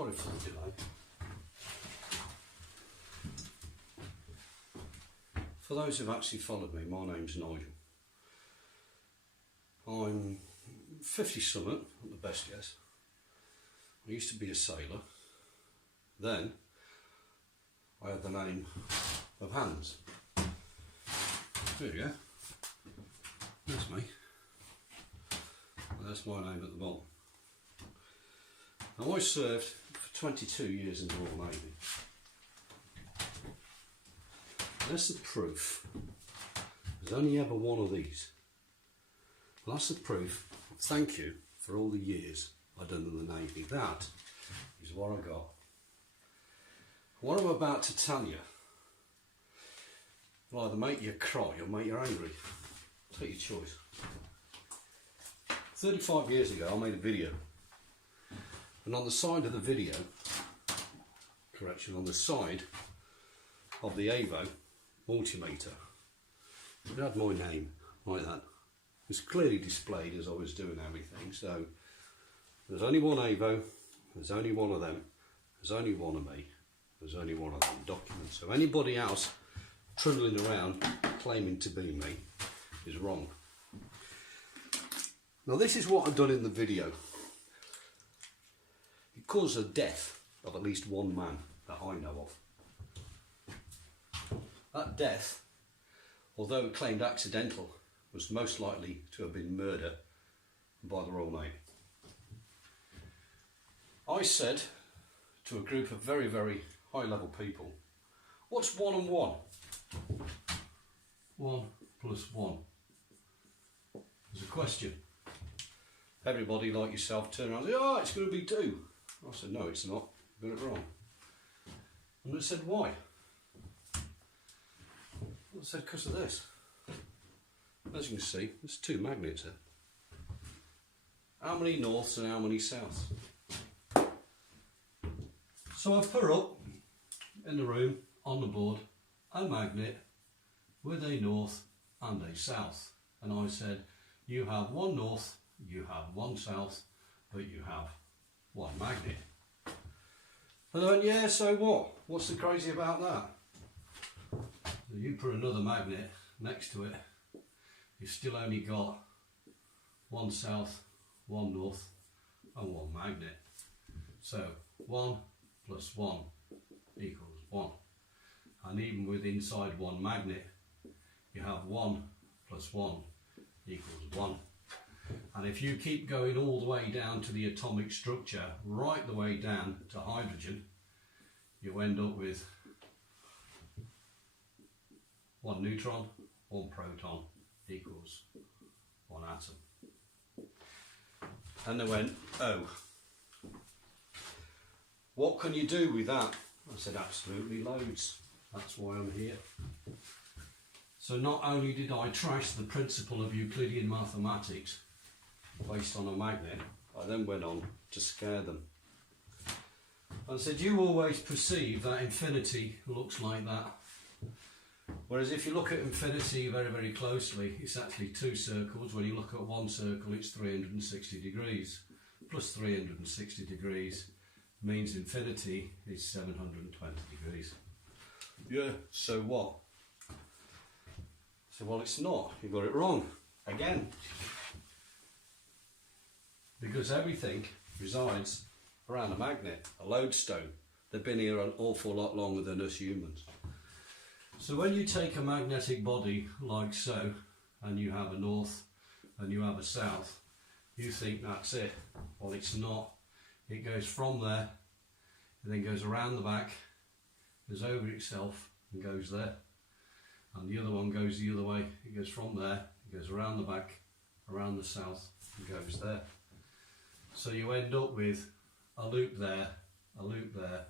Sorry for the delay. For those who've actually followed me, my name's Nigel. I'm 50 something, at the best guess. I used to be a sailor. Then I had the name of Hans. There you go. That's me. And that's my name at the bottom. Now I served for 22 years in the Royal Navy. That's the proof. There's only ever one of these. Well, that's the proof. Thank you for all the years I've done in the Navy. That is what I got. What I'm about to tell you will either make you cry or make you angry. Take your choice. 35 years ago I made a video, and on the side of the video, on the side of the Avo multimeter, it had my name like that. It was clearly displayed as I was doing everything. So there's only one Avo, there's only one of them, there's only one of me, there's only one of them documents. So anybody else trundling around claiming to be me is wrong. Now this is what I've done in the video. It caused the death of at least one man that I know of. That death, although claimed accidental, was most likely to have been murder by the Royal Navy. I said to a group of very, very high level people, what's 1 and 1? 1 plus 1. There's a question. Everybody like yourself turned around and said, oh, it's going to be 2. I said, no, it's not. You got it wrong. And they said, why? I said, because of this. As you can see, there's 2 magnets here. How many norths and how many souths? So I've put up in the room on the board a magnet with a north and a south. And I said, you have 1 north, you have 1 south, but you have 1 magnet. And I went, yeah, so what? What's so crazy about that? So you put another magnet next to it, you've still only got 1 south, 1 north, and 1 magnet. So 1 plus 1 equals 1. And even with inside 1 magnet, you have 1 plus 1 equals 1. And if you keep going all the way down to the atomic structure, right the way down to hydrogen, you end up with 1 neutron, 1 proton equals 1 atom. And they went, oh, what can you do with that? I said, absolutely loads. That's why I'm here. So not only did I trash the principle of Euclidean mathematics based on a magnet, I then went on to scare them. I said, you always perceive that infinity looks like that. Whereas if you look at infinity very, very closely, it's actually 2 circles. When you look at 1 circle, it's 360 degrees. Plus 360 degrees means infinity is 720 degrees. Yeah, so what? So, well, it's not. You got it wrong. Again. Because everything resides around a magnet, a lodestone. They've been here an awful lot longer than us humans. So when you take a magnetic body like so, and you have a north and you have a south, you think that's it. Well, it's not. It goes from there, and then goes around the back, goes over itself and goes there. And the other one goes the other way. It goes from there, it goes around the back, around the south, and goes there. So you end up with a loop there, a loop there,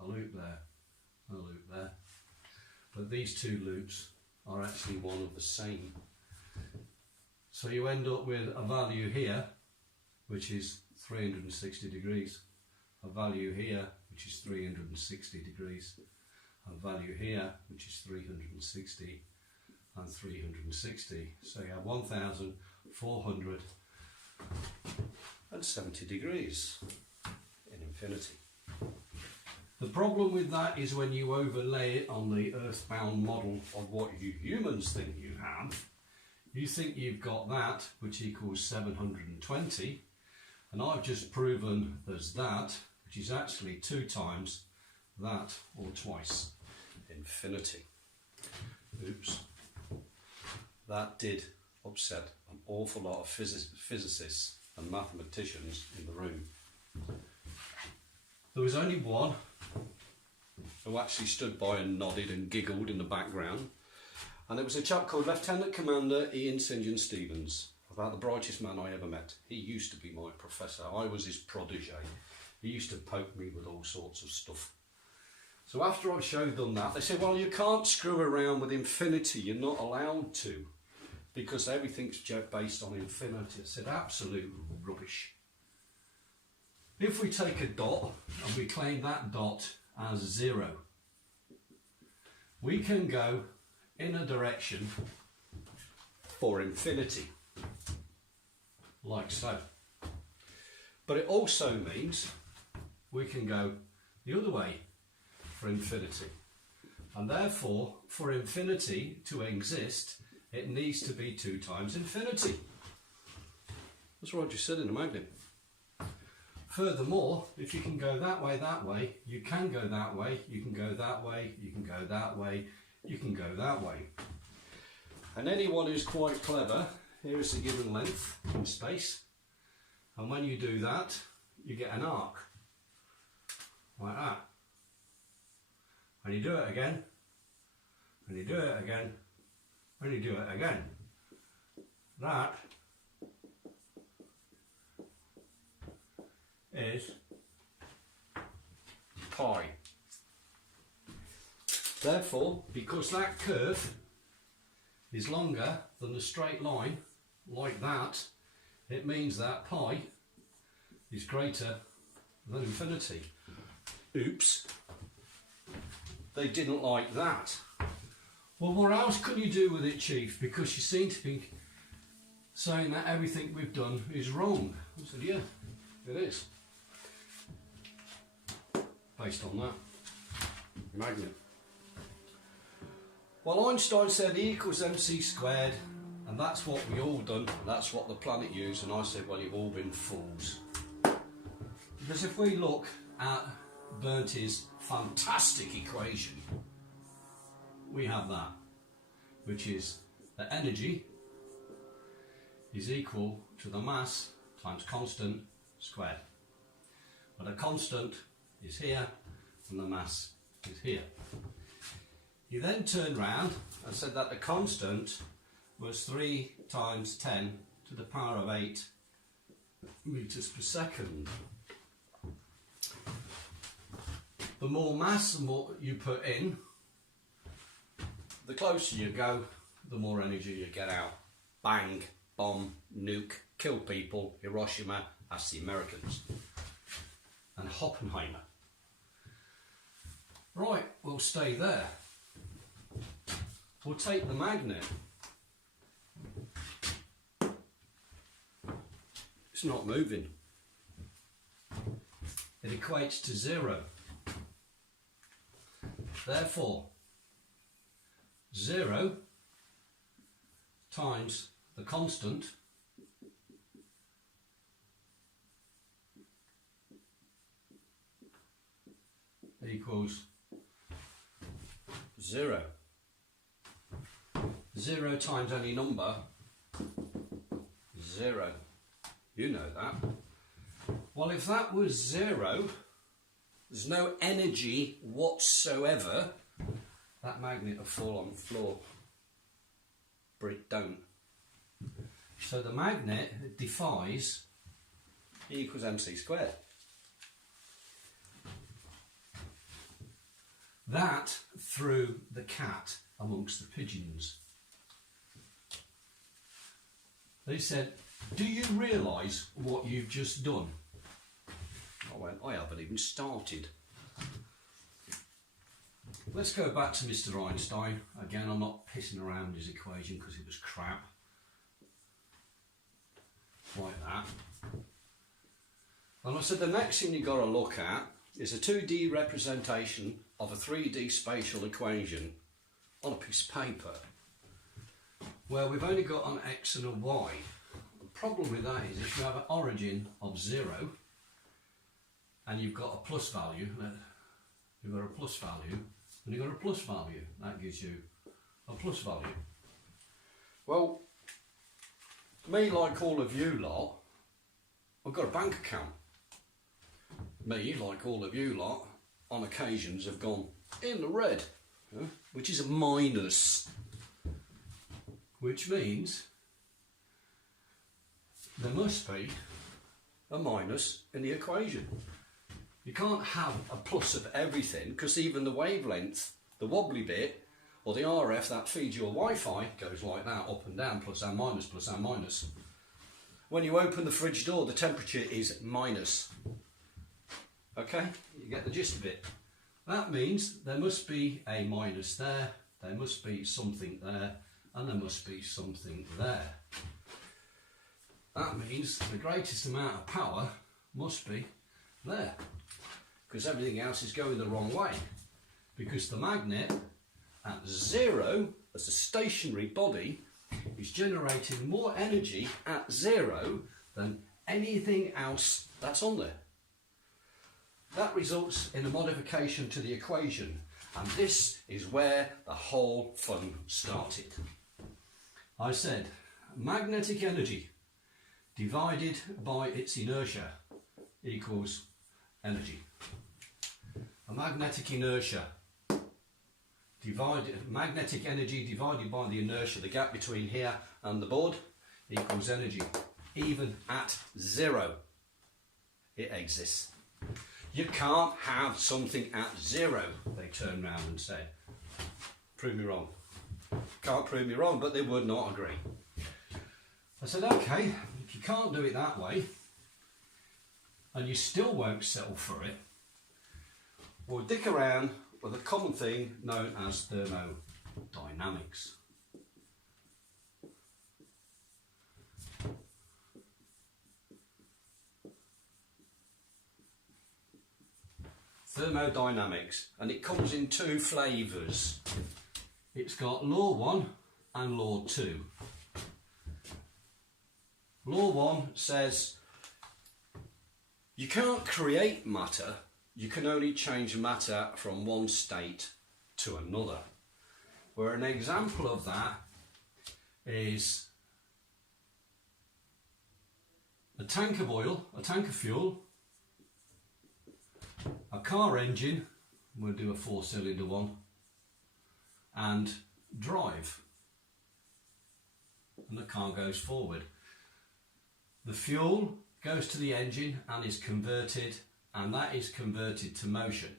a loop there, and a loop there. But these 2 loops are actually one of the same. So you end up with a value here, which is 360 degrees, a value here, which is 360 degrees, a value here, which is 360, and 360. So you have 1,470 degrees in infinity. The problem with that is when you overlay it on the earthbound model of what you humans think you have, you think you've got that, which equals 720, and I've just proven there's that, which is actually 2 times that, or twice infinity. Oops. That did upset an awful lot of physicists and mathematicians in the room. There was only one who actually stood by and nodded and giggled in the background, and it was a chap called Lieutenant Commander Ian St John Stevens, about the brightest man I ever met. He used to be my professor. I was his protege. He used to poke me with all sorts of stuff. So after I showed them that, they said, well, you can't screw around with infinity. You're not allowed to, because everything's based on infinity. I said, absolute rubbish. If we take a dot and we claim that dot as 0, we can go in a direction for infinity, like so. But it also means we can go the other way for infinity. And therefore, for infinity to exist, it needs to be 2 times infinity. That's what I just said in a magnet. Furthermore, if you can go that way, you can go that way, you can go that way, you can go that way, you can go that way. And anyone who's quite clever, here is the given length in space. And when you do that, you get an arc, like that. And you do it again, and you do it again, and you do it again. That is pi. Therefore, because that curve is longer than a straight line, like that, it means that pi is greater than infinity. Oops. They didn't like that. Well, what else can you do with it, Chief? Because you seem to be saying that everything we've done is wrong. I said, yeah, it is. Based on that magnet. Well, Einstein said E equals mc squared, and that's what we all done, and that's what the planet used, and I said, well, you've all been fools. Because if we look at Bernoulli's fantastic equation, we have that, which is that energy is equal to the mass times constant squared. But a constant is here and the mass is here. He then turned round and said that the constant was 3 times 10 to the power of 8 meters per second. The more mass and more you put in, the closer you go, the more energy you get out. Bang, bomb, nuke, kill people, Hiroshima, that's the Americans. And Oppenheimer. Right, we'll stay there. We'll take the magnet. It's not moving. It equates to 0. Therefore, 0 times the constant equals 0. 0 times any number, 0. You know that. Well, if that was 0, there's no energy whatsoever, that magnet will fall on the floor. But it don't. So the magnet defies E equals mc squared. That threw the cat amongst the pigeons. They said, do you realise what you've just done? I went, I haven't even started. Let's go back to Mr. Einstein. Again, I'm not pissing around his equation because it was crap. Like that. And I said, the next thing you've got to look at is a 2D representation of a 3D spatial equation on a piece of paper where we've only got an x and a y. The problem with that is if you have an origin of 0 and you've got a plus value, and you've got a plus value, that gives you a plus value. Well, me, like all of you lot, I've got a bank account. Me, like all of you lot, on occasions have gone in the red, which is a minus, which means there must be a minus in the equation. You can't have a plus of everything, because even the wavelength, the wobbly bit, or the RF that feeds your Wi-Fi goes like that, up and down, plus and minus, plus and minus. When you open the fridge door, the temperature is minus. Okay, you get the gist of it. That means there must be a minus there, there must be something there, and there must be something there. That means the greatest amount of power must be there, because everything else is going the wrong way. Because the magnet at 0, as a stationary body, is generating more energy at 0 than anything else that's on there. That results in a modification to the equation, and this is where the whole fun started. I said magnetic energy divided by its inertia equals energy. A magnetic inertia magnetic energy divided by the inertia, the gap between here and the board, equals energy. Even at 0, it exists. You can't have something at 0, they turned round and said. Prove me wrong. Can't prove me wrong, but they would not agree. I said, okay, if you can't do it that way, and you still won't settle for it, we'll dick around with a common thing known as thermodynamics. Thermodynamics, and it comes in 2 flavours. It's got law 1 and law 2. Law 1 says you can't create matter, you can only change matter from one state to another. Where an example of that is a tank of oil, a tank of fuel, a car engine, we'll do a 4-cylinder one, and drive, and the car goes forward. The fuel goes to the engine and is converted, and that is converted to motion.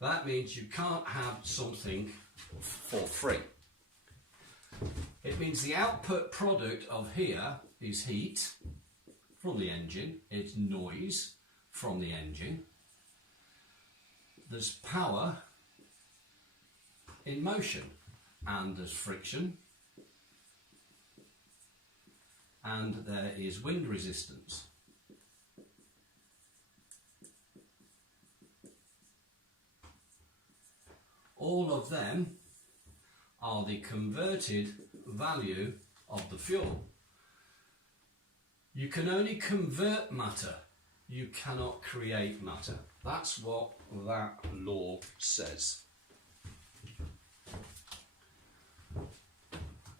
That means you can't have something for free. It means the output product of here is heat from the engine, it's noise from the engine, there's power in motion, and there's friction, and there is wind resistance. All of them are the converted value of the fuel. You can only convert matter, you cannot create matter. That's what that law says.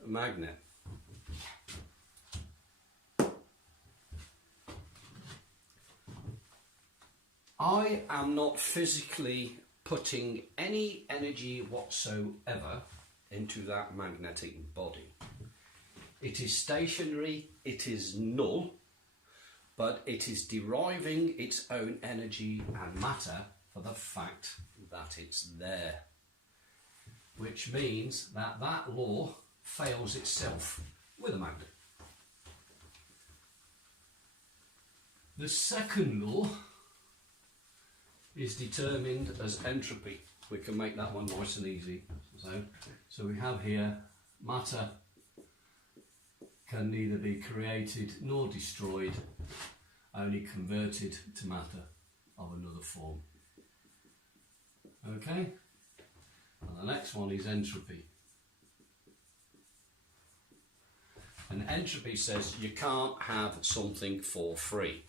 A magnet. I am not physically putting any energy whatsoever into that magnetic body. It is stationary, it is null, but it is deriving its own energy and matter for the fact that it's there. Which means that that law fails itself with a magnet. The second law is determined as entropy. We can make that one nice and easy. So we have here matter can neither be created nor destroyed, only converted to matter of another form. Okay, and the next one is entropy. And entropy says you can't have something for free.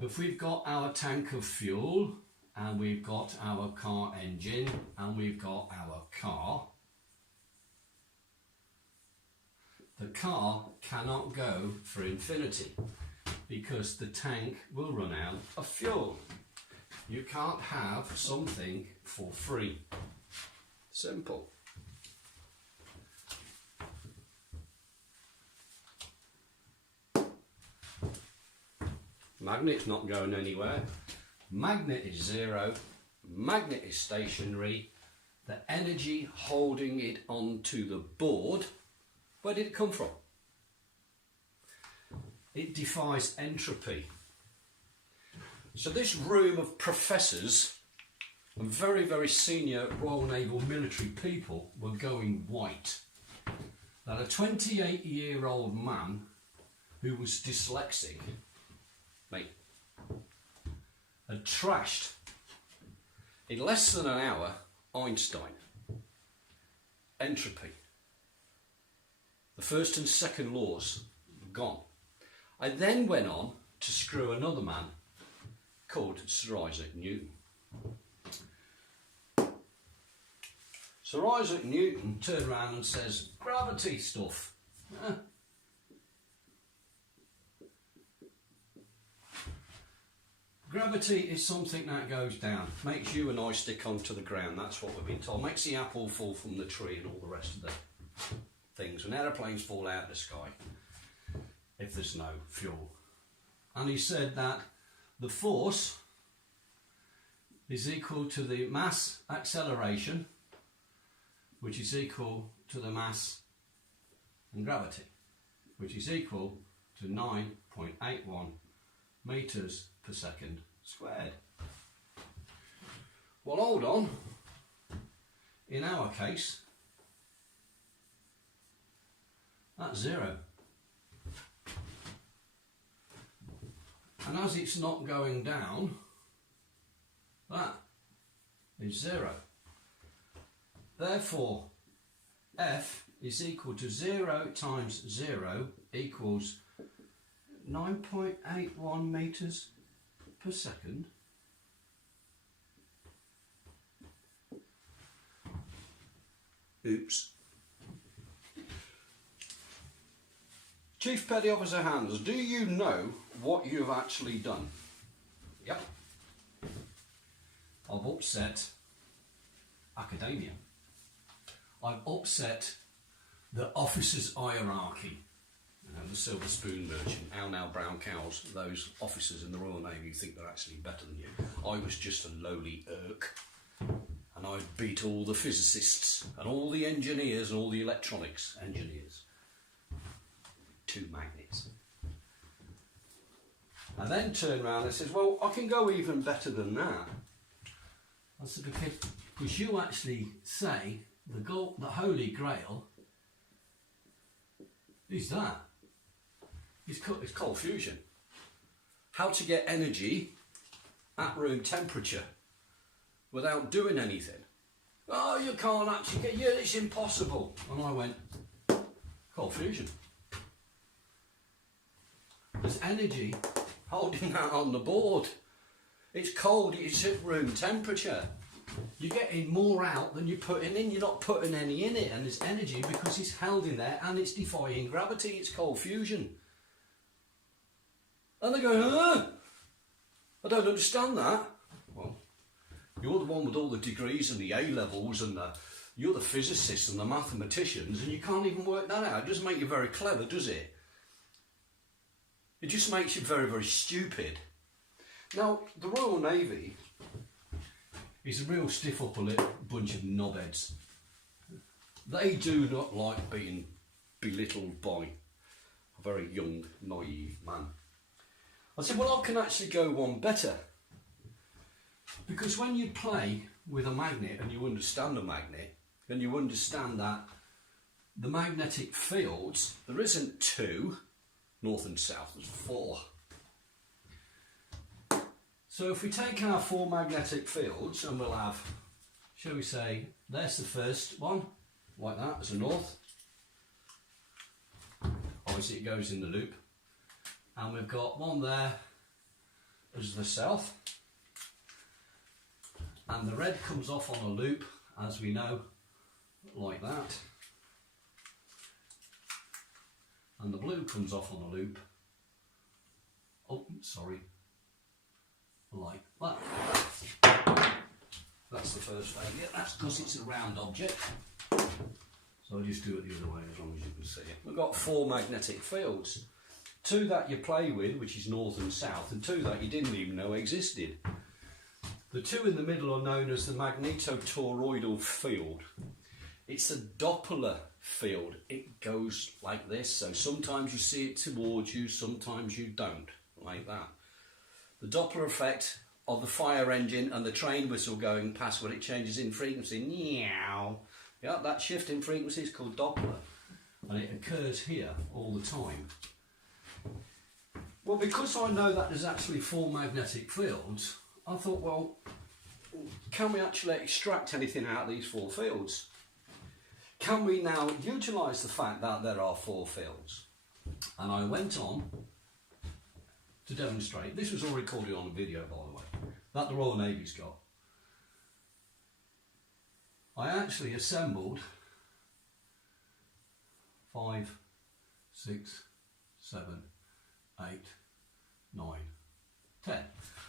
If we've got our tank of fuel, and we've got our car engine, and we've got our car, the car cannot go for infinity because the tank will run out of fuel. You can't have something for free. Simple. Magnet's not going anywhere. Magnet is zero. Magnet is stationary. The energy holding it onto the board, where did it come from? It defies entropy. So this room of professors and very, very senior Royal Naval military people were going white. That a 28-year-old man who was dyslexic, mate, had trashed in less than an hour Einstein, entropy. The first and second laws gone. I then went on to screw another man called Sir Isaac Newton. Sir Isaac Newton turned around and says, gravity stuff. Gravity is something that goes down, makes you and I stick onto the ground, that's what we've been told. Makes the apple fall from the tree and all the rest of the things. When aeroplanes fall out of the sky, if there's no fuel. And he said that the force is equal to the mass acceleration, which is equal to the mass and gravity, which is equal to 9.81 metres per second squared. Well, hold on. In our case, that's zero. And as it's not going down, that is zero. Therefore, F is equal to 0 times 0 equals 9.81 metres per second. Oops. Chief Petty Officer Hans, do you know what you've actually done? Yep. I've upset academia. I've upset the officers' hierarchy. You know, the silver spoon merchant, how now brown cows, those officers in the Royal Navy who think they're actually better than you. I was just a lowly irk, and I beat all the physicists and all the engineers and all the electronics engineers. 2 magnets. I then turned around and says, well, I can go even better than that. I said, because you actually say the Holy Grail is that. It's cold fusion. How to get energy at room temperature without doing anything. Oh, you can't actually get, yeah, it's impossible. And I went, cold fusion. There's energy holding that on the board. It's cold, it's at room temperature. You're getting more out than you're putting in. You're not putting any in it, and there's energy because it's held in there and it's defying gravity. It's cold fusion. And they go, I don't understand that. Well, you're the one with all the degrees and the A-levels and you're the physicists and the mathematicians, and you can't even work that out. It doesn't make you very clever, does it? It just makes you very, very stupid. Now, the Royal Navy is a real stiff upper lip bunch of knobheads. They do not like being belittled by a very young, naive man. I said, well, I can actually go one better. Because when you play with a magnet and you understand a magnet, and you understand that the magnetic fields, there isn't 2, north and south, there's 4. So if we take our four magnetic fields, and we'll have, shall we say, there's the first one, like that, as a north. Obviously it goes in the loop. And we've got one there as the south. And the red comes off on a loop, as we know, like that. And the blue comes off on a loop, oh, sorry, like that. That's the first failure. That's because it's a round object. So I'll just do it the other way as long as you can see it. We've got four magnetic fields. Two that you play with, which is north and south, and two that you didn't even know existed. The two in the middle are known as the magnetotoroidal field. It's a Doppler field. It goes like this, so sometimes you see it towards you, sometimes you don't, like that. The Doppler effect of the fire engine and the train whistle going past when it changes in frequency, meow. Yeah, that shift in frequency is called Doppler, and it occurs here all the time. Well, because I know that there's actually four magnetic fields, I thought, well, can we actually extract anything out of these four fields? Can we now utilise the fact that there are four fields? And I went on to demonstrate, this was all recorded on a video by the way, that the Royal Navy's got. I actually assembled 5, 6, 7, 8, 9, 10.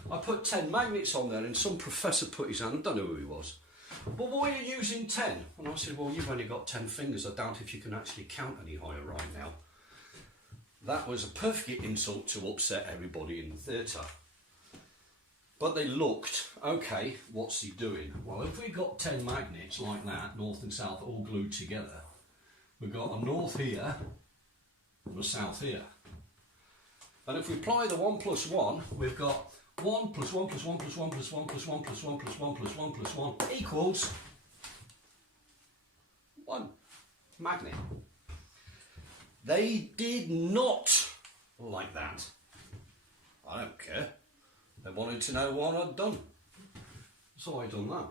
I put 10 magnets on there and some professor put his hand, I don't know who he was. But why are you using 10? And I said, well, you've only got 10 fingers. I doubt if you can actually count any higher right now. That was a perfect insult to upset everybody in the theatre. But they looked, okay, what's he doing? Well, if we got 10 magnets like that, north and south, all glued together, we've got a north here and a south here. And if we apply the 1 plus 1, we've got 1 plus 1 plus 1 plus 1 plus 1 plus 1 plus 1 plus 1 plus 1 plus 1 equals 1 magnet. They did not like that. I don't care. They wanted to know what I'd done. So I done that.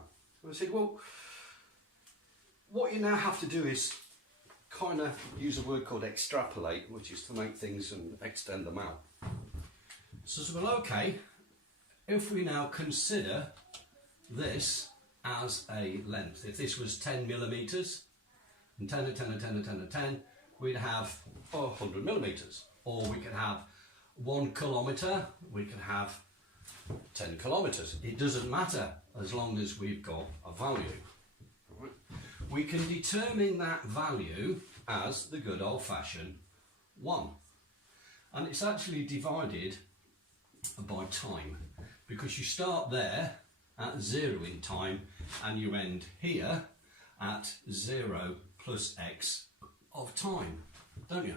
I said, well, what you now have to do is kind of use a word called extrapolate, which is to make things and extend them out. So, well, okay, if we now consider this as a length, if this was 10 millimetres, and 10 and 10 and 10 and 10 and 10, we'd have 100 millimetres. Or we could have 1 kilometre, we could have 10 kilometres. It doesn't matter as long as we've got a value. We can determine that value as the good old-fashioned 1. And it's actually divided by time, because you start there at 0 in time and you end here at 0 plus x of time, don't you?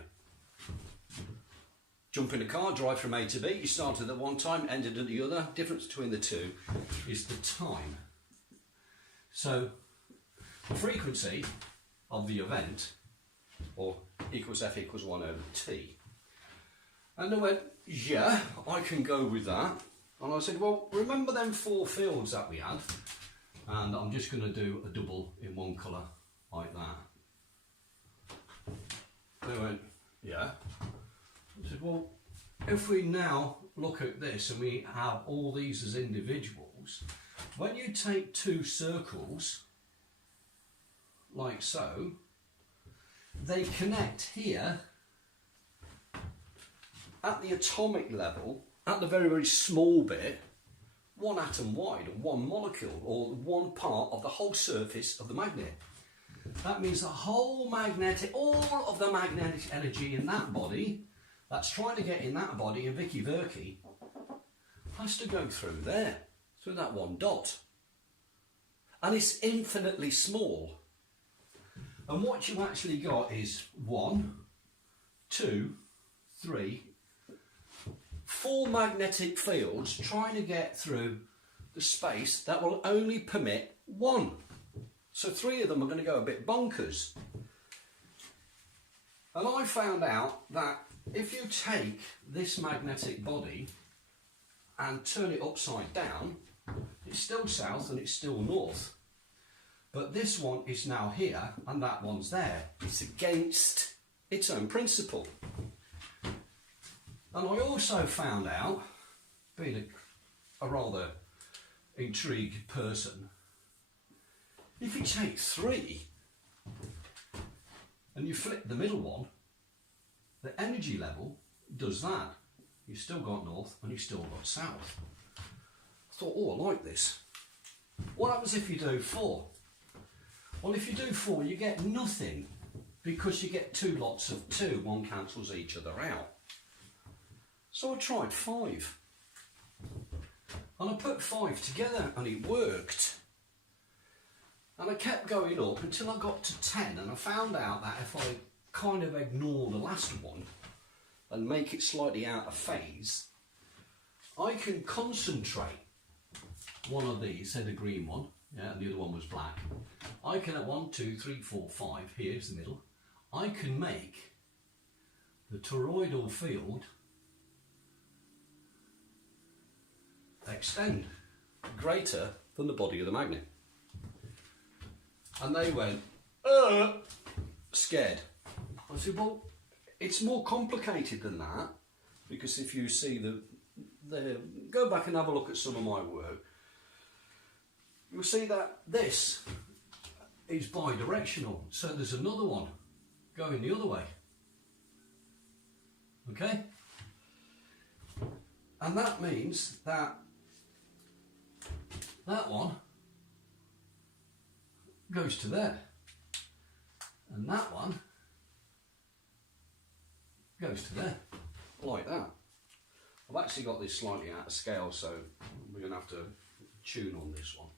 Jump in a car, drive from A to B, you started at one time, ended at the other. Difference between the two is the time. So the frequency of the event, or equals F equals 1 over T. And I went, yeah, I can go with that. And I said, well, remember them 4 fields that we had? And I'm just going to do a double in one colour like that. They went, yeah. I said, well, if we now look at this and we have all these as individuals, when you take 2 circles, like so, they connect here at the atomic level, at the very, very small bit, 1 atom wide, or 1 molecule, or 1 part of the whole surface of the magnet. That means the whole magnetic, all of the magnetic energy in that body, that's trying to get in that body, in Vicky Verky, has to go through there, through that 1 dot. And it's infinitely small. And what you actually got is 1, 2, 3, 4 magnetic fields trying to get through the space that will only permit 1. So 3 of them are going to go a bit bonkers. And I found out that if you take this magnetic body and turn it upside down, it's still south and it's still north. But this one is now here and that one's there. It's against its own principle. And I also found out, being a rather intrigued person, if you take 3 and you flip the middle one, the energy level does that. You've still got north and you've still got south. I thought, oh, I like this. What happens if you do 4? Well, if you do 4, you get nothing because you get 2 lots of 2. One cancels each other out. So I tried 5. And I put 5 together and it worked. And I kept going up until I got to 10, and I found out that if I kind of ignore the last one and make it slightly out of phase, I can concentrate one of these, say the green one, yeah, and the other one was black. I can at 1, 2, 3, 4, 5, here's the middle, I can make the toroidal field extend greater than the body of the magnet. And they went, scared. I said, well, it's more complicated than that, because if you see go back and have a look at some of my work, you'll see that this is bidirectional. So there's another one going the other way. Okay? And that means that that one goes to there, and that one goes to there, like that. I've actually got this slightly out of scale, so we're going to have to tune on this one.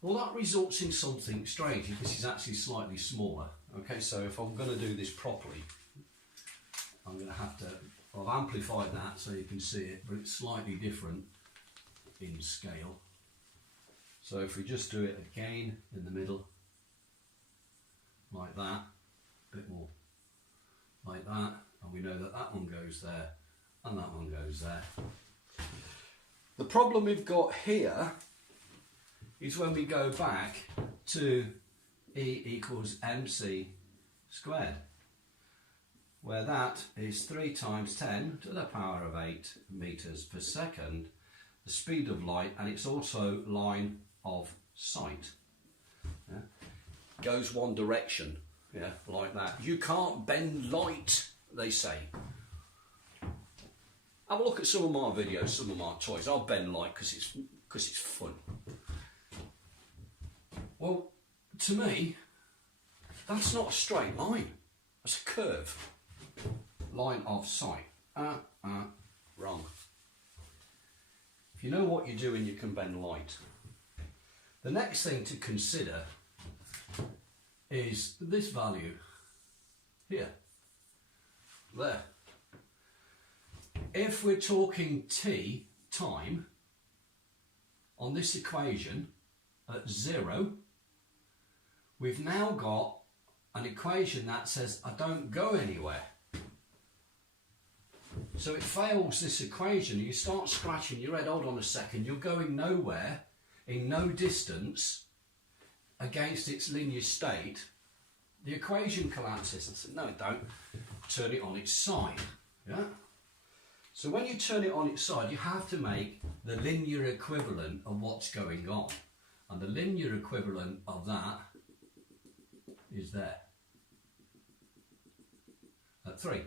Well, that results in something strange. This is actually slightly smaller. Okay, so if I'm going to do this properly, I'm going to have to, I've amplified that so you can see it, but it's slightly different in scale. So if we just do it again in the middle, like that, a bit more like that, and we know that that one goes there and that one goes there. The problem we've got here is when we go back to E equals mc squared, where that is 3 times 10 to the power of 8 meters per second, the speed of light, and it's also line of sight. Yeah? Goes one direction, yeah, like that. You can't bend light, they say. Have a look at some of my videos, some of my toys. I'll bend light because it's fun. Well, to me, that's not a straight line. It's a curve. Line of sight. Wrong. If you know what you're doing, you can bend light. The next thing to consider is this value here, there. If we're talking t, time, on this equation at 0, we've now got an equation that says I don't go anywhere. So it fails this equation. You start scratching your head, hold on a second, you're going nowhere, in no distance, against its linear state. The equation collapses. I said, no it don't. Turn it on its side. Yeah? So when you turn it on its side, you have to make the linear equivalent of what's going on. And the linear equivalent of that is there. At 3.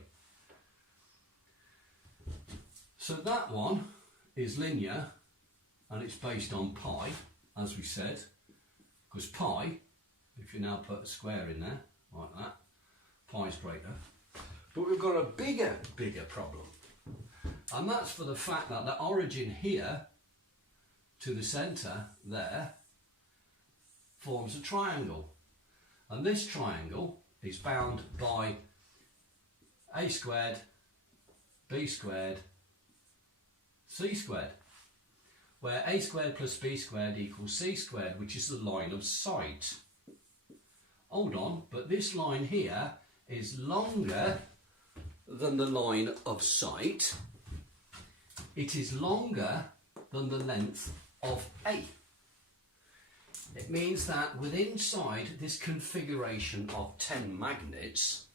So that one is linear, and it's based on pi, as we said, because pi, if you now put a square in there, like that, pi is greater. But we've got a bigger problem. And that's for the fact that the origin here to the centre there forms a triangle. And this triangle is bound by a squared, b squared, c squared, where a squared plus b squared equals c squared, which is the line of sight. Hold on, but this line here is longer than the line of sight, it is longer than the length of A. It means that within inside this configuration of 10 magnets,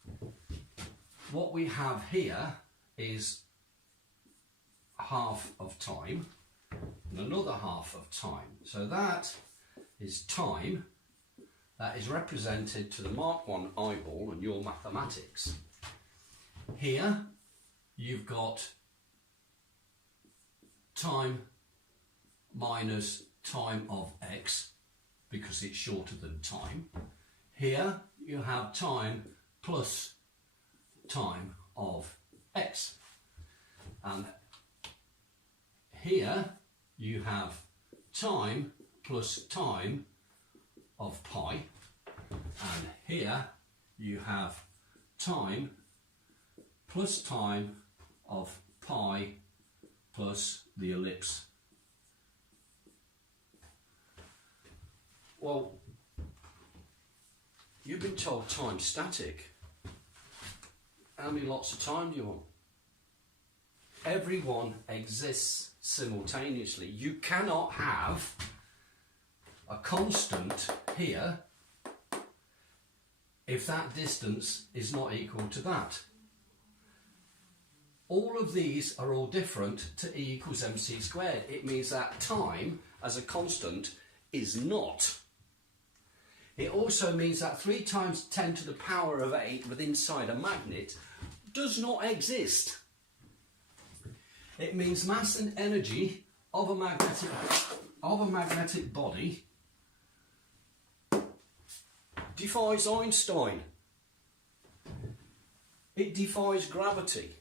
what we have here is half of time and another half of time. So that is time that is represented to the Mark 1 eyeball and your mathematics. Here you've got time minus time of x because it's shorter than time. Here you have time plus time of x. And here you have time plus time of pi. And here you have time plus time of pi plus the ellipse. Well, you've been told time's static. How many lots of time do you want? Everyone exists simultaneously. You cannot have a constant here if that distance is not equal to that. All of these are all different to E equals mc squared. It means that time as a constant is not. It also means that 3 times 10 to the power of 8 within inside a magnet does not exist. It means mass and energy of a magnetic body defies Einstein. It defies gravity.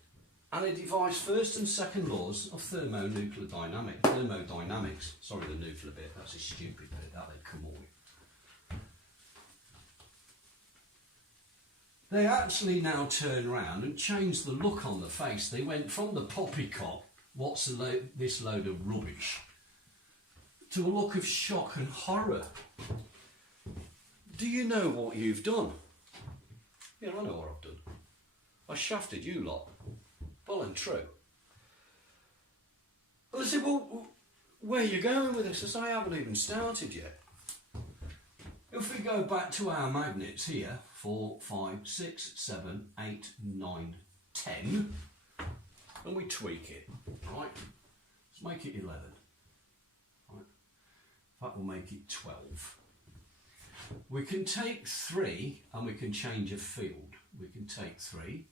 And it defies first and second laws of thermodynamics. Sorry, the nuclear bit, that's a stupid bit, that they've come all with. They actually now turn around and change the look on the face. They went from the poppycock, what's this load of rubbish, to a look of shock and horror. Do you know what you've done? Yeah, I know what I've done. I shafted you lot. Well and true. Well, I said, well, where are you going with this? I said, I haven't even started yet. If we go back to our magnets here, 4, 5, 6, 7, 8, 9, 10, and we tweak it, right? Let's make it 11. Right? That will make it 12. We can take 3 and we can change a field. We can take 3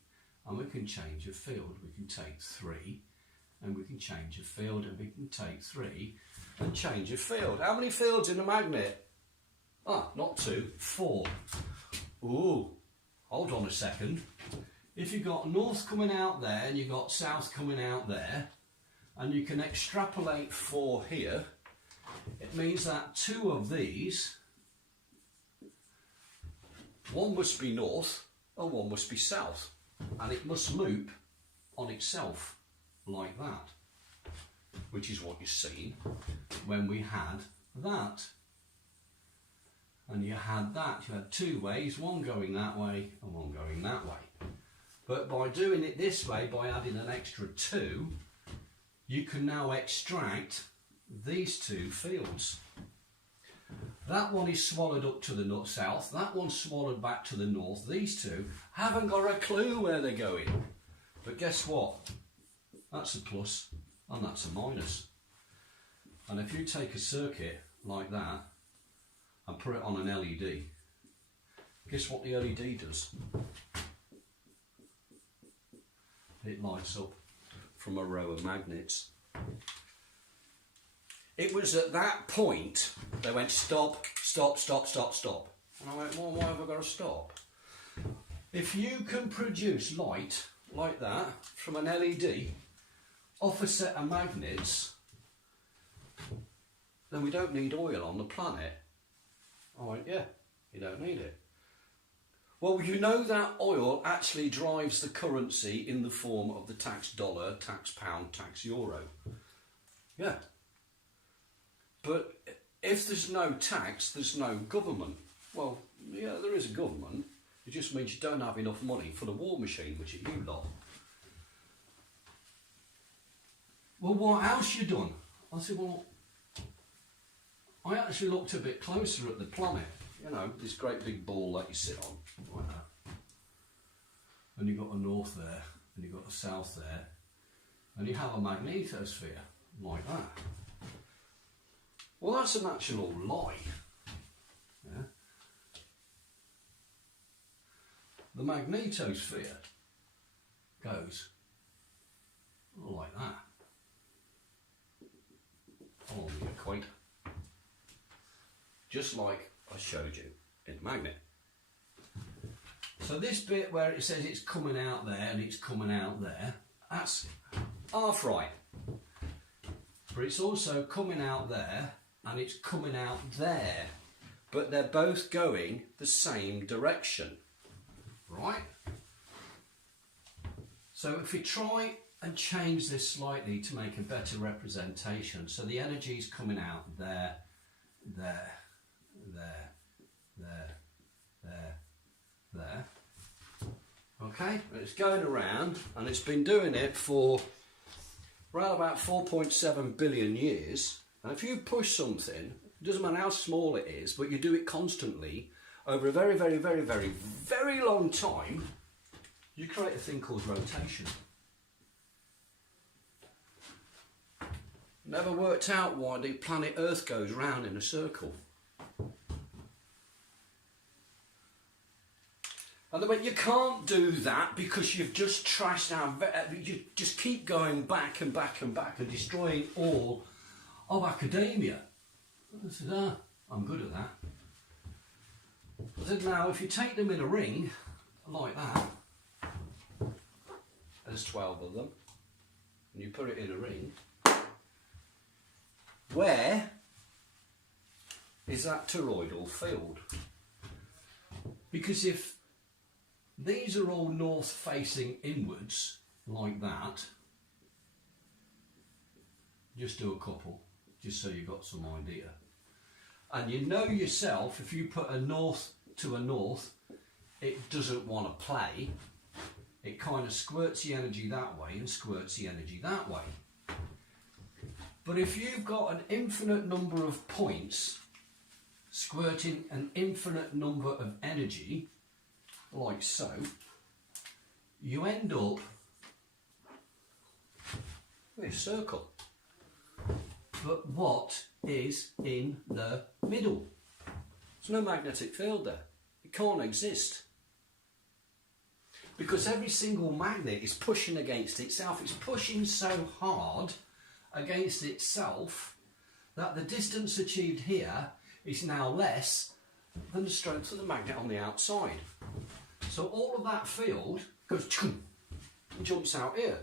and we can change a field. We can take 3 and we can change a field, and we can take 3 and change a field. How many fields in a magnet? Ah, not 2, 4. Ooh, hold on a second. If you've got north coming out there and you've got south coming out there, and you can extrapolate 4 here, it means that 2 of these, one must be north and one must be south, and it must loop on itself like that, which is what you've seen when we had that. And you had that, you had 2 ways, one going that way and one going that way. But by doing it this way, by adding an extra 2, you can now extract these 2 fields. That one is swallowed up to the south, that one's swallowed back to the north. These 2 haven't got a clue where they're going. But guess what? That's a plus and that's a minus. And if you take a circuit like that and put it on an LED, guess what the LED does? It lights up from a row of magnets. It was at that point they went stop, stop, stop, stop, stop. And I went, well, why have I got to stop? If you can produce light like that from an LED off a set of magnets, then we don't need oil on the planet. I went, yeah, you don't need it. Well, you know that oil actually drives the currency in the form of the tax dollar, tax pound, tax euro. Yeah. But if there's no tax, there's no government. Well, yeah, there is a government. It just means you don't have enough money for the war machine, which is you lot. well, what else you done? I said, well, I actually looked a bit closer at the planet. You know, this great big ball that you sit on, like that. And you've got a north there, and you've got a south there, and you have a magnetosphere, like that. Well, that's an actual lie. Yeah? The magnetosphere goes like that, on the equator. Just like I showed you in the magnet. So this bit where it says it's coming out there and it's coming out there, that's half right. But it's also coming out there and it's coming out there. But they're both going the same direction. Right? So if we try and change this slightly to make a better representation, so the energy is coming out there, there, there, there, there, there. Okay, and it's going around, and it's been doing it for around about 4.7 billion years. And if you push something, it doesn't matter how small it is, but you do it constantly over a very, very, very, very, very long time, you create a thing called rotation. Never worked out why the planet Earth goes round in a circle. And they went, you can't do that because you've just trashed our... You just keep going back and back and back and destroying all of academia. I said, I'm good at that. I said, now, if you take them in a ring, like that, there's 12 of them, and you put it in a ring, where is that toroidal field? Because if these are all north facing inwards, like that, just do a couple, just so you've got some idea. And you know yourself, if you put a north to a north, it doesn't want to play. It kind of squirts the energy that way and squirts the energy that way. But if you've got an infinite number of points squirting an infinite number of energy, like so, you end up with a circle. But what is in the middle? There's no magnetic field there. It can't exist. Because every single magnet is pushing against itself. It's pushing so hard against itself that the distance achieved here is now less than the strength of the magnet on the outside. So all of that field goes and jumps out here.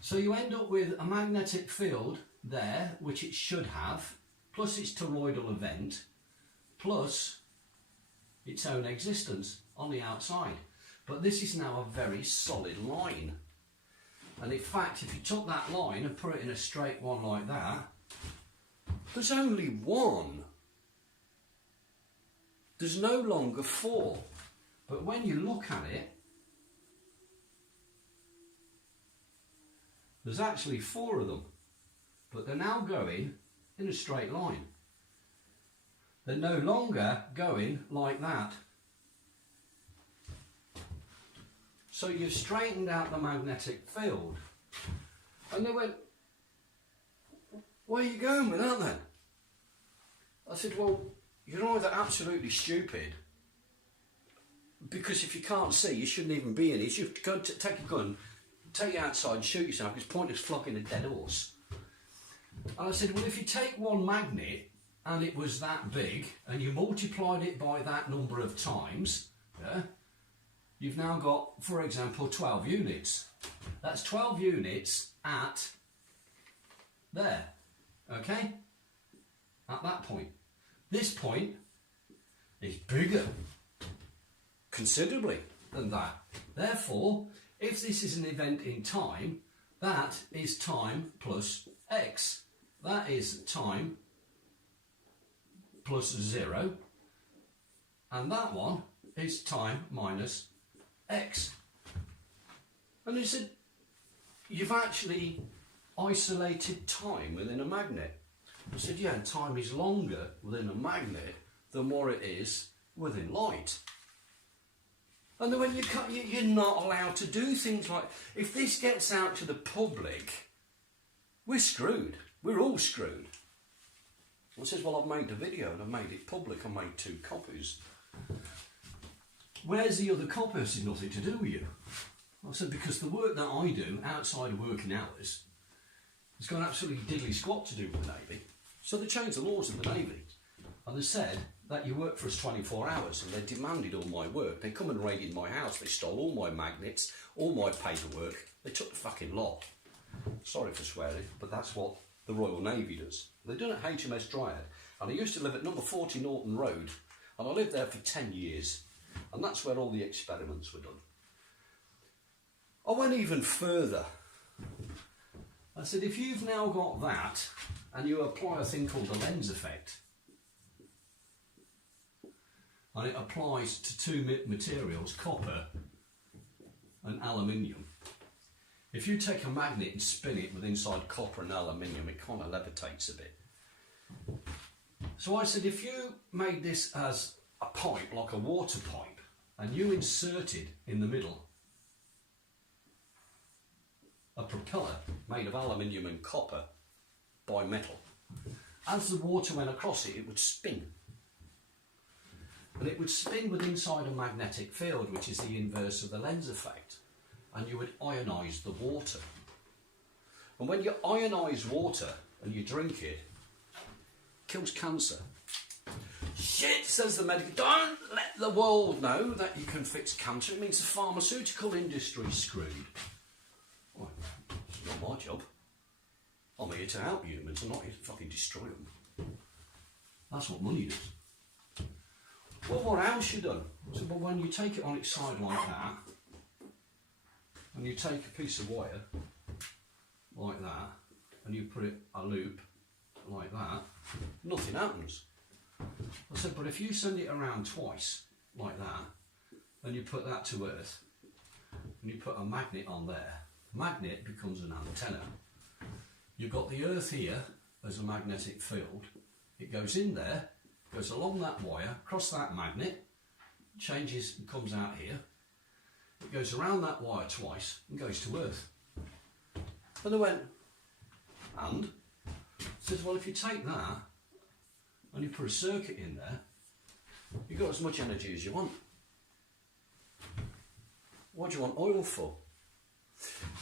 So you end up with a magnetic field there, which it should have, plus its toroidal event, plus its own existence on the outside. But this is now a very solid line. And in fact, if you took that line and put it in a straight one like that, there's only one. There's no longer four. But when you look at it, there's actually four of them. But they're now going in a straight line. They're no longer going like that. So you've straightened out the magnetic field. And they went, where are you going with that then? I said, well, you're either absolutely stupid, because if you can't see, you shouldn't even be in it. You should go take a gun, take it outside and shoot yourself, because it's pointless flogging a dead horse. And I said, well, if you take one magnet and it was that big and you multiplied it by that number of times, yeah, you've now got, for example, 12 units. That's 12 units at there, okay? At that point. This point is bigger, considerably, than that. Therefore, if this is an event in time, that is time plus x. That is time plus 0. And that one is time minus x. And he said, you've actually isolated time within a magnet. I said, yeah, time is longer within a magnet than what it is within light. And then when you're not allowed to do things like, if this gets out to the public, we're screwed. We're all screwed. I says, well, I've made a video and I've made it public. I made 2 copies. Where's the other copy? I said, nothing to do with you. I said, because the work that I do outside of working hours has got absolutely diddly squat to do with the Navy. So they changed the laws in the Navy. And they said that you work for us 24 hours, and they demanded all my work. They come and raided my house. They stole all my magnets, all my paperwork. They took the fucking lot. Sorry for swearing, but that's what the Royal Navy does. They done it at HMS Dryad, and I used to live at number 40 Norton Road, and I lived there for 10 years, and that's where all the experiments were done. I went even further. I said, if you've now got that, and you apply a thing called the lens effect, and it applies to 2 materials, copper and aluminium. If you take a magnet and spin it with inside copper and aluminium, it kind of levitates a bit. So I said, if you made this as a pipe, like a water pipe, and you inserted in the middle a propeller made of aluminium and copper bimetal, as the water went across it, it would spin. And it would spin with inside a magnetic field, which is the inverse of the lens effect. And you would ionise the water. And when you ionise water and you drink it, it kills cancer. Shit, says the medical. Don't let the world know that you can fix cancer. It means the pharmaceutical industry's screwed. Well, it's not my job. I'm here to help humans. I'm not here to fucking destroy them. That's what money does. Well, what else you done? I said, well, when you take it on its side like that, and you take a piece of wire like that, and you put it a loop like that, nothing happens. I said, but if you send it around twice like that, and you put that to Earth, and you put a magnet on there, magnet becomes an antenna. You've got the Earth here as a magnetic field. It goes in there, goes along that wire, across that magnet, changes and comes out here. It goes around that wire twice and goes to Earth. And they went, and? Says, well, if you take that and you put a circuit in there, you've got as much energy as you want. What do you want oil for?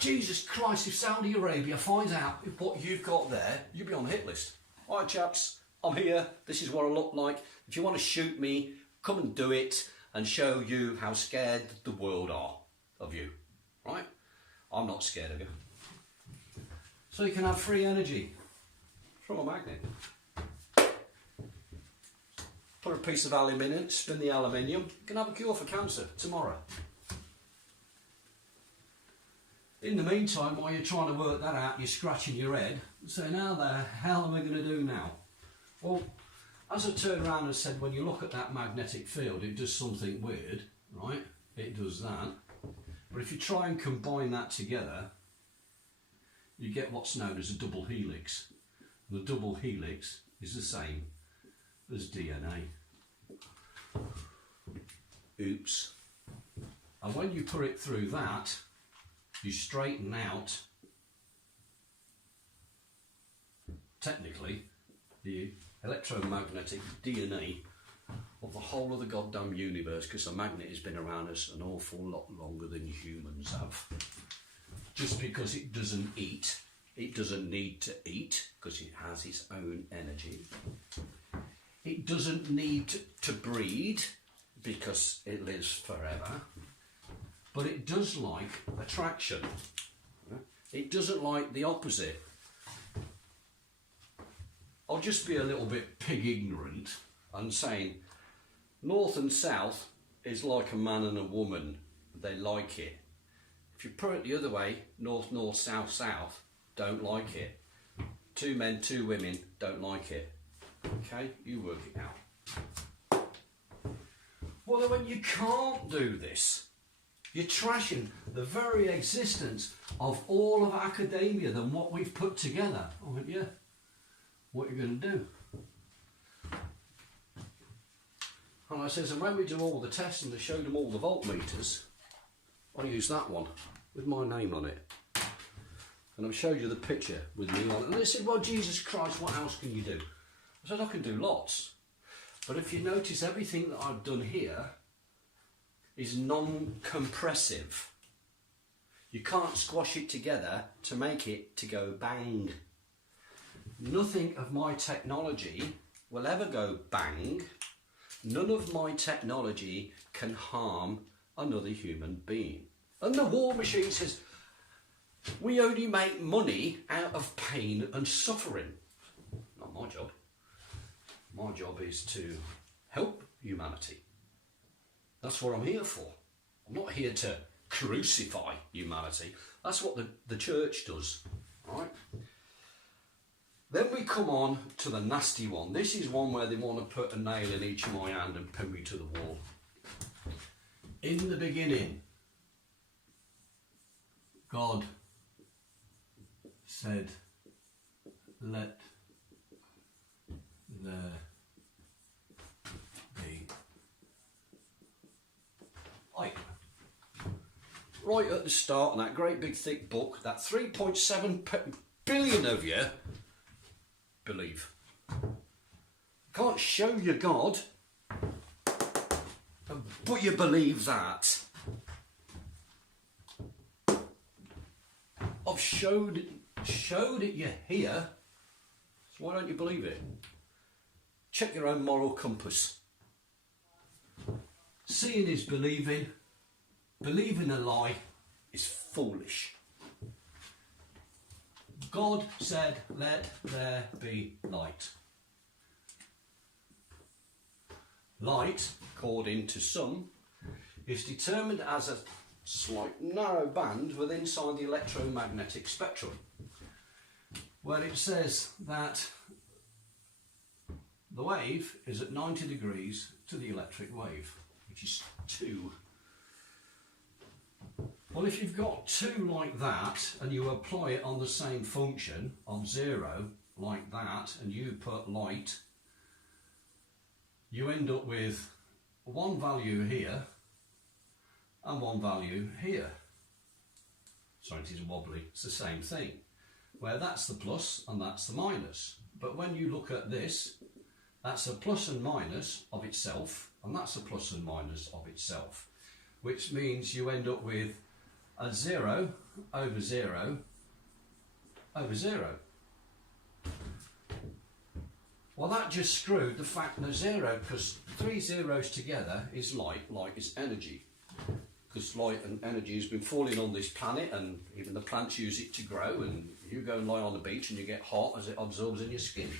Jesus Christ, if Saudi Arabia finds out what you've got there, you'll be on the hit list. All right, chaps, I'm here. This is what I look like. If you want to shoot me, come and do it and show you how scared the world are of you. Right? I'm not scared of you. So you can have free energy from a magnet. Put a piece of aluminium, spin the aluminium, you can have a cure for cancer tomorrow. In the meantime, while you're trying to work that out, you're scratching your head and saying, how the hell am I going to do now? Well, as I turned around and said, when you look at that magnetic field, it does something weird, right? It does that. But if you try and combine that together, you get what's known as a double helix. The double helix is the same as DNA. Oops. And when you put it through that, you straighten out, technically, the electromagnetic DNA of the whole of the goddamn universe, because a magnet has been around us an awful lot longer than humans have. Just because it doesn't eat, it doesn't need to eat, because it has its own energy. It doesn't need to breed, because it lives forever. But it does like attraction. It doesn't like the opposite. I'll just be a little bit pig ignorant and saying north and south is like a man and a woman. They like it. If you put it the other way, north, north, south, south, don't like it. 2 men, 2 women, don't like it. Okay, you work it out. Well, then when you can't do this, You're trashing the very existence of all of academia than what we've put together. I went, yeah, what are you going to do? And I says, and when we do all the tests and they showed them all the voltmeters, I used that one with my name on it. And I've showed you the picture with me on it. And they said, well, Jesus Christ, what else can you do? I said, I can do lots. But if you notice, everything that I've done here is non-compressive. You can't squash it together to make it to go bang. Nothing of my technology will ever go bang. None of my technology can harm another human being. And the war machine says, we only make money out of pain and suffering. Not my job. My job is to help humanity. That's what I'm here for. I'm not here to crucify humanity. That's what the church does. Right? Then we come on to the nasty one. This is one where they want to put a nail in each of my hand and pin me to the wall. In the beginning, God said, let there be light. Right at the start of that great big thick book, that 3.7 billion of you believe. Can't show you God, but you believe that. I've showed it you here, so why don't you believe it? Check your own moral compass. Seeing is believing. Believing a lie is foolish. God said, let there be light. Light, according to some, is determined as a slight narrow band within inside the electromagnetic spectrum, where it says that the wave is at 90 degrees to the electric wave, which is 2. Well, if you've got 2 like that and you apply it on the same function of 0 like that, and you put light, you end up with one value here and one value here. Sorry, it is wobbly. It's the same thing, where that's the plus and that's the minus. But when you look at this, that's a plus and minus of itself, and that's a plus and minus of itself, which means you end up with a 0 over 0 over 0. Well, that just screwed the fact that 0, because 3 zeros together is light. Light is energy. Because light and energy has been falling on this planet, and even the plants use it to grow, and you go and lie on the beach and you get hot as it absorbs in your skin.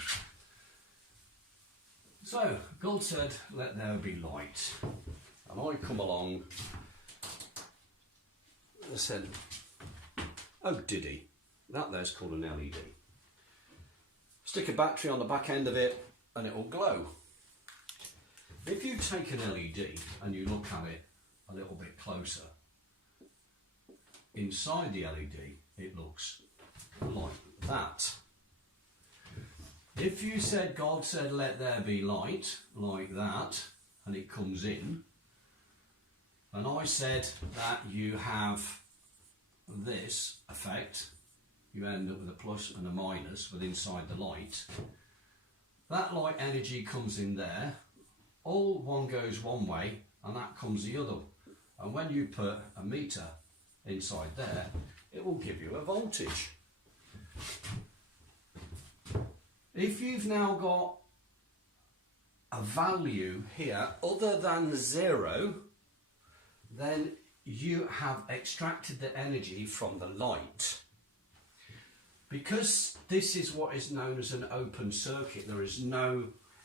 So, God said, let there be light. And I come along and I said, oh, did he? That there's called an LED. Stick a battery on the back end of it and it will glow. If you take an LED and you look at it a little bit closer, inside the LED it looks like that. If you said, God said, let there be light, like that, and it comes in, and I said that you have this effect, you end up with a plus and a minus with inside the light. That light energy comes in there, all one goes one way and that comes the other. And when you put a meter inside there, it will give you a voltage. If you've now got a value here other than 0, then you have extracted the energy from the light. Because this is what is known as an open circuit, there is no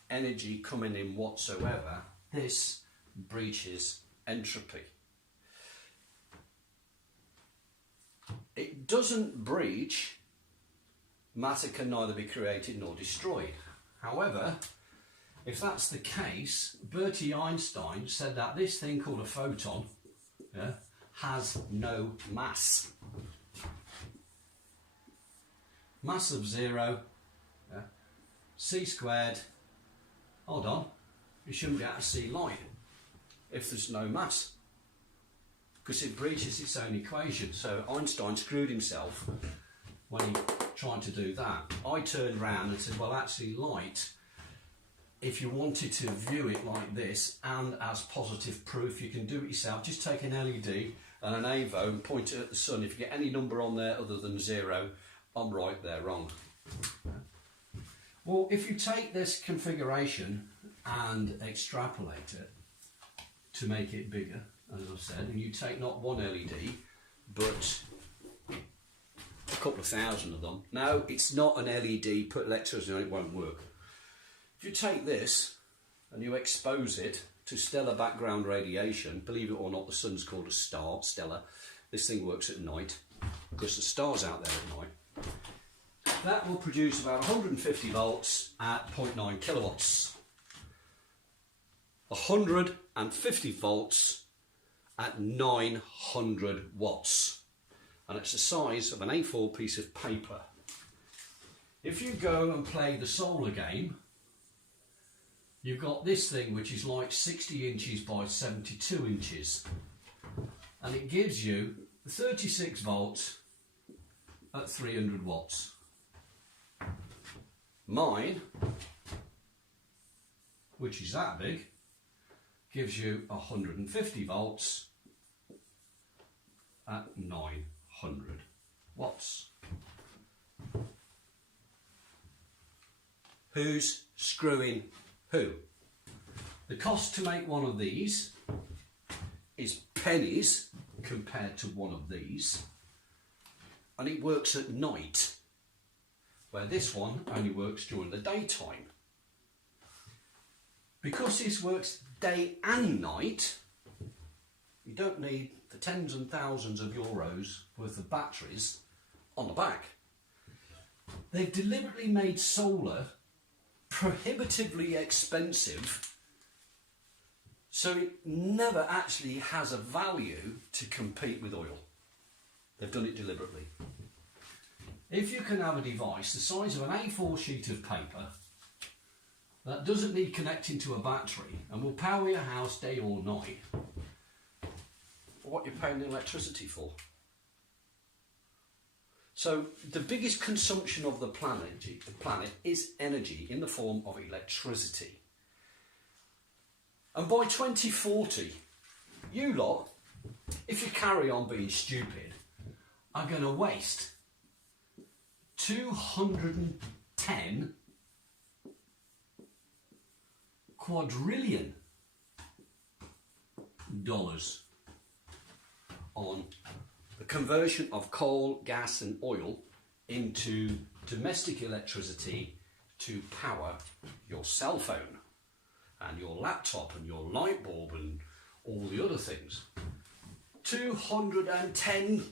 energy coming in whatsoever, this breaches entropy. It doesn't breach, matter can neither be created nor destroyed. However, if that's the case, Bertie Einstein said that this thing called a photon, yeah, has no mass. Mass of 0, yeah, c squared, hold on, you shouldn't be able to see light if there's no mass, because it breaches its own equation. So Einstein screwed himself when he tried to do that. I turned round and said, well, actually light, if you wanted to view it like this and as positive proof, you can do it yourself. Just take an LED and an AVO and point it at the sun. If you get any number on there other than 0, I'm right, they're wrong. Well, if you take this configuration and extrapolate it to make it bigger, as I've said, and you take not one LED, but a couple of thousand of them. No, it's not an LED, put electricity on it, won't work. If you take this and you expose it to stellar background radiation, believe it or not, the sun's called a star, stellar. This thing works at night because the star's out there at night. That will produce about 150 volts at 0.9 kilowatts. 150 volts at 900 watts. And it's the size of an A4 piece of paper. If you go and play the solar game, you've got this thing which is like 60 inches by 72 inches. And it gives you 36 volts at 300 watts. Mine, which is that big, gives you 150 volts at 900 watts. Who's screwing who? The cost to make one of these is pennies compared to one of these, and it works at night, where this one only works during the daytime. Because this works day and night, you don't need the tens and thousands of euros worth of batteries on the back. They've deliberately made solar prohibitively expensive, so it never actually has a value to compete with oil. They've done it deliberately. If you can have a device the size of an A4 sheet of paper that doesn't need connecting to a battery and will power your house day or night, what you're paying the electricity for. So the biggest consumption of the planet is energy in the form of electricity. And by 2040, you lot, if you carry on being stupid, are going to waste $210 quadrillion on the conversion of coal, gas and oil into domestic electricity to power your cell phone and your laptop and your light bulb and all the other things. 210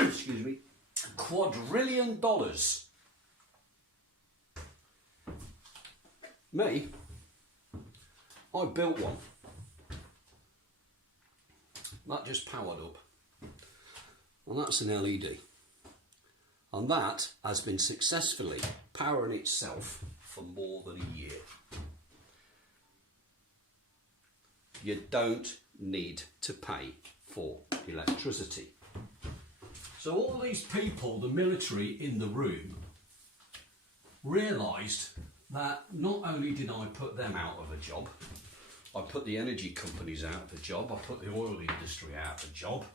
excuse me, quadrillion dollars. Me, I built one. That just powered up. And that's an LED. And that has been successfully powering itself for more than a year. You don't need to pay for electricity. So all these people, the military in the room, realised that not only did I put them out of a job, I put the energy companies out of a job, I put the oil industry out of a job,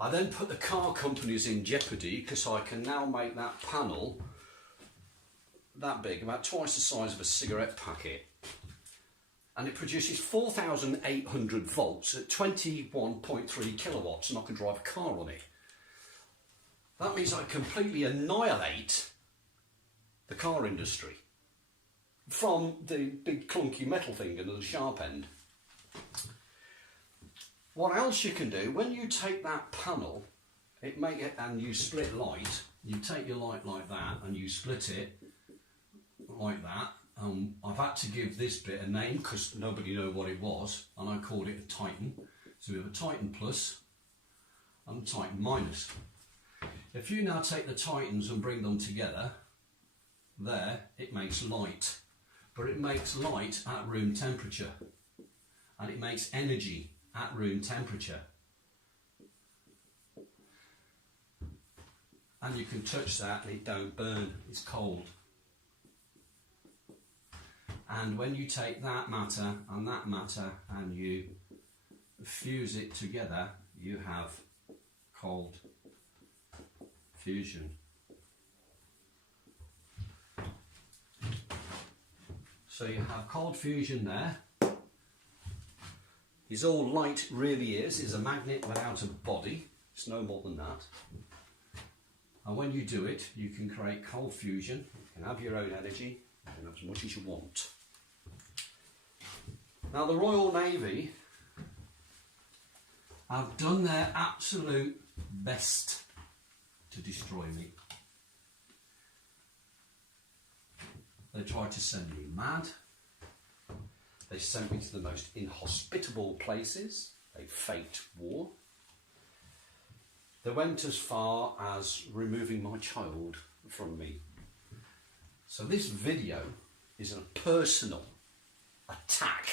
I then put the car companies in jeopardy because I can now make that panel that big, about twice the size of a cigarette packet, and it produces 4,800 volts at 21.3 kilowatts, and I can drive a car on it. That means I completely annihilate the car industry from the big clunky metal thing and the sharp end. What else you can do, when you take that panel and you split light, you take your light like that and you split it like that. I've had to give this bit a name because nobody knew what it was, and I called it a Titan. So we have a Titan plus and a Titan minus. If you now take the Titans and bring them together, there it makes light. But it makes light at room temperature. And it makes energy at room temperature. And you can touch that and it don't burn, it's cold. And when you take that matter and you fuse it together, you have cold fusion. So you have cold fusion there. Is all light really is a magnet without a body. It's no more than that. And when you do it, you can create cold fusion. You can have your own energy and as much as you want. Now the Royal Navy have done their absolute best to destroy me. They tried to send me mad. They sent me to the most inhospitable places. They faked war. They went as far as removing my child from me. So this video is a personal attack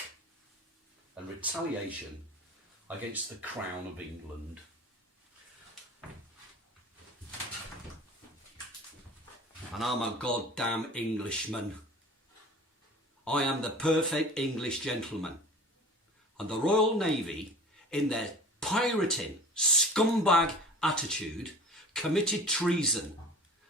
and retaliation against the Crown of England. And I'm a goddamn Englishman. I am the perfect English gentleman. And the Royal Navy, in their pirating, scumbag attitude, committed treason,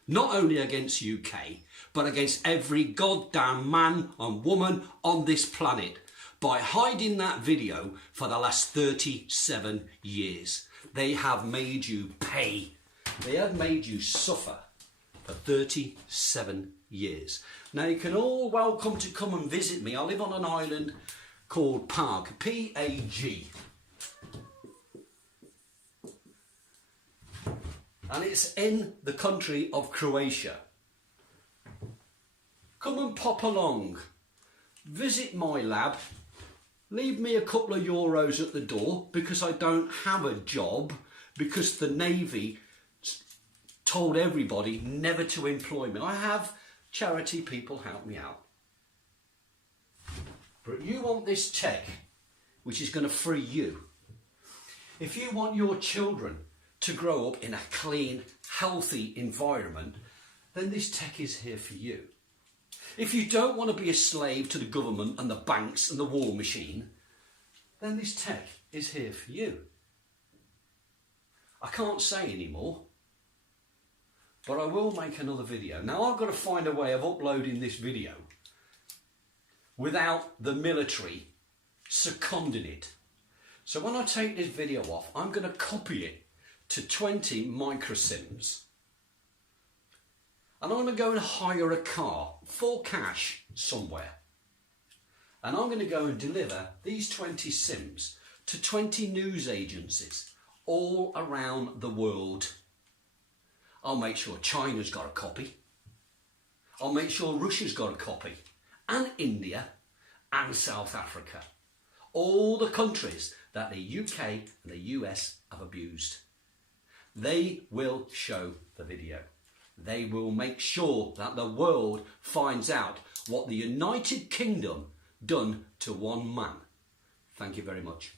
not only against UK, but against every goddamn man and woman on this planet, by hiding that video for the last 37 years. They have made you pay. They have made you suffer for 37 years. Now you can all welcome to come and visit me. I live on an island called Pag, P-A-G. And it's in the country of Croatia. Come and pop along. Visit my lab. Leave me a couple of euros at the door because I don't have a job, because the Navy told everybody never to employ me. I have charity people help me out. But you want this tech, which is going to free you. If you want your children to grow up in a clean, healthy environment, then this tech is here for you. If you don't want to be a slave to the government and the banks and the war machine, then this tech is here for you. I can't say anymore, but I will make another video. Now I've got to find a way of uploading this video without the military seconding it. So when I take this video off, I'm going to copy it to 20 microsims. And I'm going to go and hire a car for cash somewhere. And I'm going to go and deliver these 20 sims to 20 news agencies all around the world. I'll make sure China's got a copy. I'll make sure Russia's got a copy. And India and South Africa. All the countries that the UK and the US have abused. They will show the video. They will make sure that the world finds out what the United Kingdom done to one man. Thank you very much.